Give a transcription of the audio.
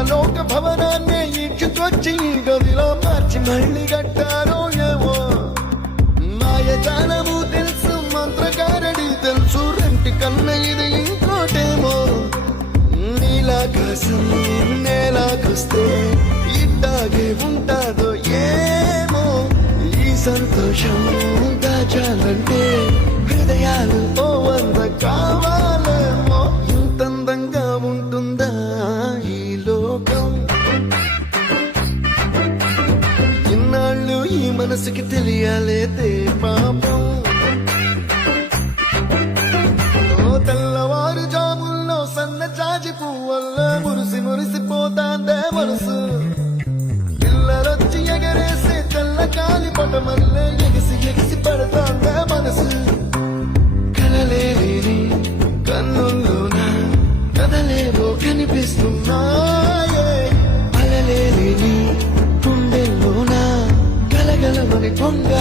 పరలోక భవనాన్ని ఈడ్చుకొచ్చి గదిలో మార్చి మళ్ళీ కట్టారో ఏమో మాయజాలము తెలుసు మంత్రకారడి తెలుసు రెంటి కన్న ఇది ఇంకోటేమో నీలాకాశం నేలాకొస్తే ఇట్టాగే ఉంటాదో ఏమో ఈ సంతోషం దాచాలంటే హృదయాలు ఓ వంద కావాలేమో ఇంతందంగా ఉంటుందా ఈ లోకం ఇన్నాళ్ళు ఈ మనసుకి తెలియాలేదే పాపం ఓ తెల్లవారు జాముల్లో సన్న జాజి పువ్వల్ల మురిసిపోతాందే మనసు పిల్లలొచ్చి ఎగరేసే తెల్ల కాలి పటమల్లే ఎగిసి పడతాందే మనసు కలలేని కన్నుల్లోన కదలేవో కనిపిస్తున్నాయే అలలేని గుండెల్లోన గలగలమని పొంగ